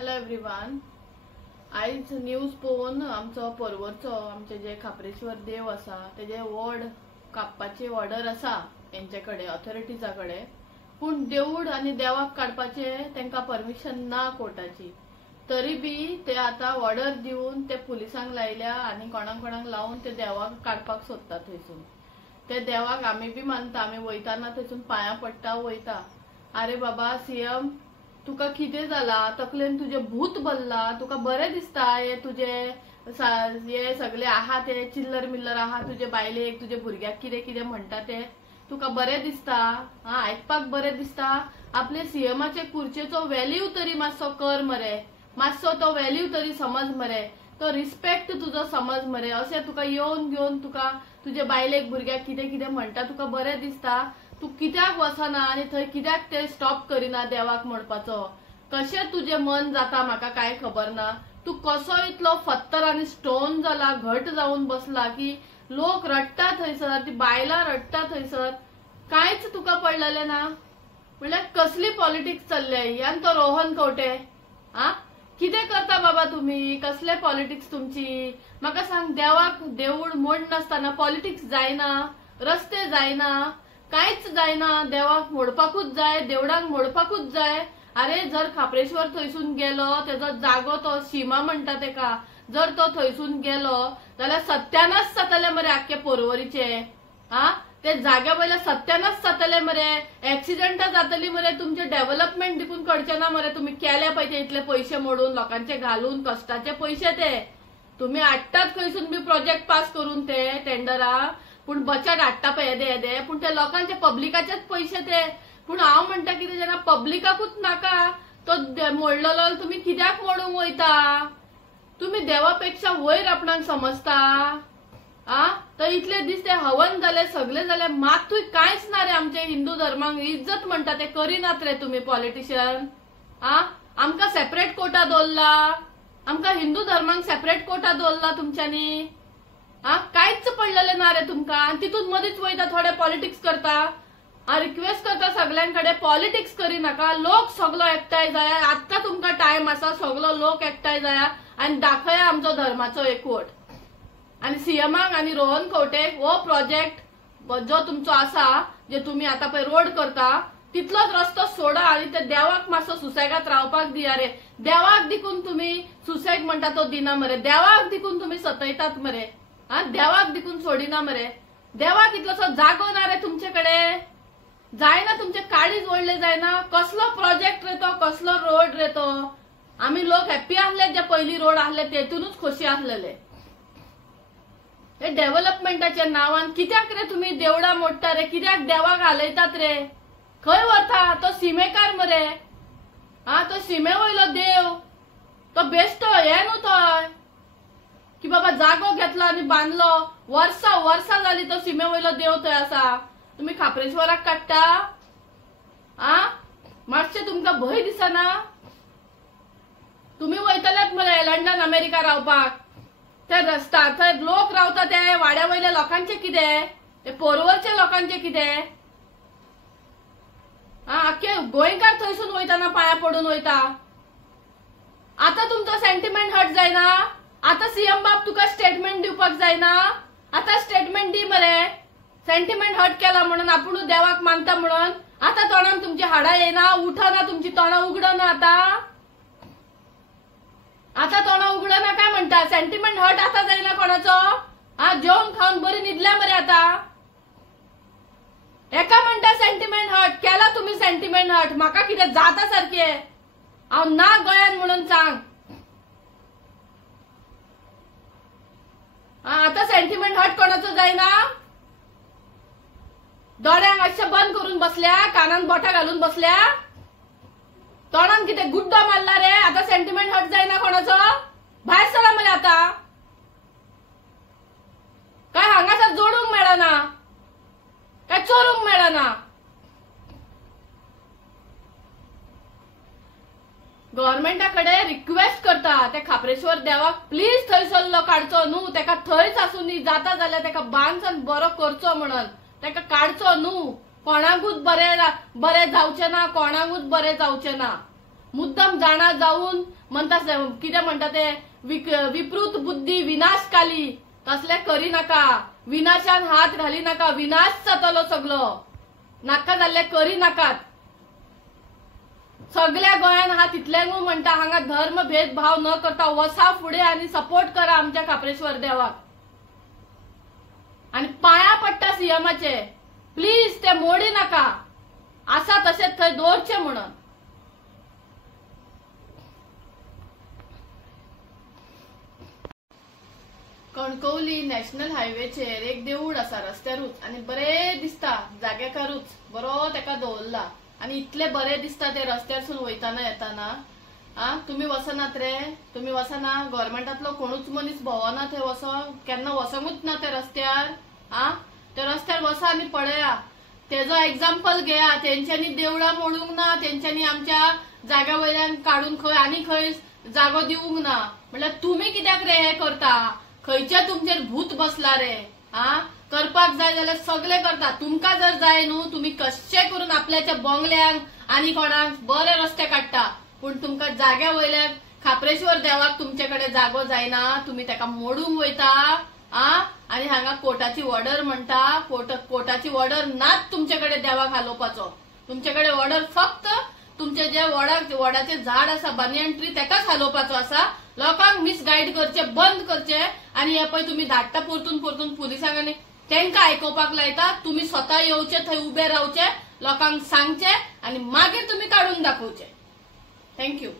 Hello everyone. आयज news पळोवन आमचो परवरचो आमचे जे खापरेश्वर देव आसा तेजे वड कापपाची ऑर्डर आसा यांचे कडेन ऑथॉरिटीजा कडेन, पूण देऊळ आनी देवाक काडपाचे तांकां परमिशन ना कोर्टाची। तरी बी ते आता ऑर्डर दिवन ते पुलिसांक लायल्या आनी कोणाक लावून ते देवाक काडपाक सोदतात थंयसून। ते देवाक आमी बी मानता, आमी वयताना थंयसून पांयां पडटा वयता। अरे बाबा सीएम, तुका कितें जाला? तकलेन तुजे भूत भरला? तुका बरें दिसता हे तुजे हे सगळे आहा ते चिल्लर मिल्लर आहा तुजे बायलेक, तुजे भुरग्याक कितें कितें म्हणटा ते तुका बरें दिसता? आयकपाक बरें दिसता? आपले सीएमाचे खुर्चेचो व्हॅल्यू तरी मातसो कर मरे, मातसो तो व्हॅल्यू तरी समज मरे, तो रिस्पेक्ट तुजो समज मरे। अशें तुका येवन घेवन तुका तुजे बायलेक भुरग्याक कितें कितें म्हणटा तुका बरें दिसता? तू कित्याक वचना आनी थंय कित्याक ते स्टॉप करिना देवाक म्हणपाचो? कशें तुजे मन जाता म्हाका काय खबर ना। तू कसो इतलो फत्तर आनी स्टोन जाला, घट जावन बसला की लोक रडटा थंयसर, ती बायलां रडटा थंयसर, कांयच तुका पडलेलें ना। म्हणल्यार कसली पॉलिटिक्स चल्ले ही? आनी तो रोहन खंवटे कितें करता बाबा तुम्ही? कसले पॉलिटिक्स तुमची? म्हाका सांग, देवाक देऊळ मोड नासतना पॉलिटिक्स जायना, रस्ते जायना, कांयच जायना। देवाक मोडपाकूच जाय, देवळांक मोडपाकूच जाय। अरे जर खापरेश्वर थंयसून गेलो, तेजो जागो तो सीमा म्हणटा तेका, जर तो थंयसून गेलो जाल्यार सत्यानाश जातले मरे आख्खे पर्वरीचे। ते जाग्या वयले सत्यानाश जातले मरे, एक्सिडेंटां जातली मरे, तुमचे डेव्हलपमेंट देखून करचे ना मरे। तुम्ही केले पाहिजे इतले पैसे मोडून, लोकांचे घालून, कष्टाचे पैसे ते तुम्ही हाडटात खंयसून बी प्रोजेक्ट पास करून ते टेंडरा, पूण बजेट हाडटा पळय येदे पूण ते लोकांचे पब्लिकाचेच पैसे ते। पूण हांव म्हणटा कितें जाणा, पब्लिकाकूच नाका तो मोडलेलो तुम्ही कित्याक मोडूंक वयता? तुम्ही देवापेक्षा वयर आपणाक समजता? तर इतले दीस ते हवन जाले, सगळे जाले, मातूय कांयच ना रे आमचे हिंदू धर्माक इज्जत म्हणटा ते करिनात रे तुम्ही पॉलिटिशियन। आमकां सेपरेट कोटा दवरला, आमकां हिंदू धर्माक सेपरेट कोटा दवरला तुमच्यांनी। कांयच पडलेले ना रे तुमकां, तितून मदींच वयता थोडे पॉलिटिक्स करता। रिक्वेस्ट करता सगळ्यांकडे, पॉलिटिक्स करी नाका, लोक सगळो एकठांय जाया। आत्ता तुमकां टाइम आसा, सगळो लोक एकठांय जाया आनी दाखया आमचो धर्माचो एकवट। आणि सीएमाक आणि रोहन खंवटेक हो प्रोजेक्ट जो तुमचो आसा, जे तुम्ही आता पळय रोड करता, तितलोच रस्तो सोडा आणि ते देवाक मातसो सुसेगात रावपाक दिया रे। देवाक देखून तुम्ही सुसेग म्हणटा तो दिना मरे, देवाक देखून तुम्ही सतयतात मरे, देवाक देखून सोडिना मरे। देवाक इतलोसो जागो ना रे तुमचेकडे, जायना तुमचे काळीज वळले जायना। कसलो प्रोजेक्ट रे तो, कसलो रोड रे तो? आम्ही लोक हॅप्पी आसले जे पयली रोड आसले तेतूनच खोशी आसलेले। हे डेव्हलपमेंटाच्या नावान कित्याक रे तुम्ही देवळां मोडटा रे? कित्याक देवाक हालयतात रे? खंय वता तो? सीमेकार मरे, तो सीमे वयलो देव, तो बेश्टो हे न्हू थंय की बाबा जागो घेतलो आनी बांदलो। वर्सां जाली तो सीमे वयलो देव थंय आसा, तुम्ही खापरेश्वराक काडटा? मातशें तुमकां भंय दिसना? तुम्ही वयतलेत मरे लंडन अमेरिका रावपाक, ते रस्ता थंय लोक रावता ते वाड्या वयल्या लोकांचे कितें, ते पोरवरच्या लोकांचे कितें? आख्खे गोंयकार थंयसून वयताना पांयां पडून वयता। आता तुमचो सेंटिमेंट हट जायना? आता सीएम बाब तुका स्टेटमेंट दिवपाक जायना? आता स्टेटमेंट दी मरे। सेंटिमेंट हट केला म्हणून, आपण देवाक मानता म्हणून आता तोंडान तुमची हाडा येना, उठना, तुमची तोंडां उगडना आता तोंडां उगडना काय म्हणता? सेंटिमेंट हट आता जायना कोणाचो? जेवण खाऊन बरी न्हिदल्या मरे आता। एका म्हणटा सेंटिमेंट हट केला तुम्ही, सेंटिमेंट हट म्हाका कितें जाता सारखे, हांव ना गोंयान म्हणून सांग। आता सेंटिमेंट हट कोणाचो जायना? दोळ्यांक अशे बंद करून बसल्या, कानान बोटां घालून बसल्या, तोंडान कितें गुड्डो मारला रे? आता सेंटिमेंट हट जायना कोणाचो? भायर सरा मरे आता। काय हांगासर जोडूंक मेळना, काय चोरूंक मेळना? गव्हर्नमेंटाकडे रिक्वेस्ट करता, ते खापरेश्वर देवाक प्लीज थंयसरलो काडचो न्हू, तेका थंयच आसून जाता जाल्यार तेका बांदसान बरो करचो म्हणून, तेका काडचो न्हू। कोणाकूच बरे जावचे ना, कोणाकूच बरे जावचे ना। मुद्दाम जाणा जाऊन म्हणता कितें म्हणटा ते विकृत बुद्धी विनाशकाली तसले करी नाका, विनाशान हात घाली नाका, विनाश जातलो सगळो, नाका जाल्ले करी नाकात. सगळ्या गोंयान हा तितल्यांक म्हणटा हांगा धर्म भेदभाव न करता वसा फुडे आणि सपोर्ट करा आमच्या खापरेश्वर देवाक. आणि पाया पडटा सीएमाचे, प्लीज ते मोडी नाका, आसा तशेंच थंय दवरचे म्हणून. कणकवली नॅशनल हायवेचेर एक देऊळ आसा रस्त्यारूच आणि बरे दिसता, जाग्याकारूच बरो तेका दवरला आणि इतले बरे दिसता ते रस्त्यारसून वयताना येताना. तुम्ही वसनात रे, तुम्ही वसना, गव्हर्मेंटातलो कोणूच मनीस भोवना थंय वसो, केन्ना वसंगूच ना ते रस्त्यार. त्या रस्त्यार वसा आणि पळया, तेजो एक्झाम्पल घेया. तेंच्यांनी देवळां मोडूंक ना, तेंच्यांनी आमच्या जाग्या वयल्यान काढून खंय आनी खंय जागो दिवंक ना. म्हणल्यार तुम्ही कित्याक रे हे करता? खंयचे तुमचेर भूत बसला रे? करपाक जाय जाल्यार सगळे करता. तुमकां जर जाय न्हू, तुम्ही कशे करून आपल्याच्या बंगल्यांक आनी कोणाक बरे रस्ते काडटा, पण तुमकां जाग्या वयल्यान खापरेश्वर देवाक तुमच्याकडे जागो जायना, तुम्ही तेका मोडूंक वयता. आणि हांगा कोर्टाची ऑर्डर म्हणटा, कोर्टाची ऑर्डर नाच तुमच्याकडे देवाक हालोवपाचो. तुमच्याकडे ऑर्डर फक्त तुमचे जे वडाचे झाड आसा, बनियन ट्री, तेकाच हालोवपाचो आसा. लोकांक मिसगाईड करचे बंद करचे. आणि हे पळय तुम्ही धाडटा परतून पुलिसांक आनी तेंका आयकोवपाक लायता. तुम्ही स्वतः येवचे, थंय उबे रावचे, लोकांक सांगचे आणि मागीर तुम्ही काढून दाखोवचे. थँक्यू.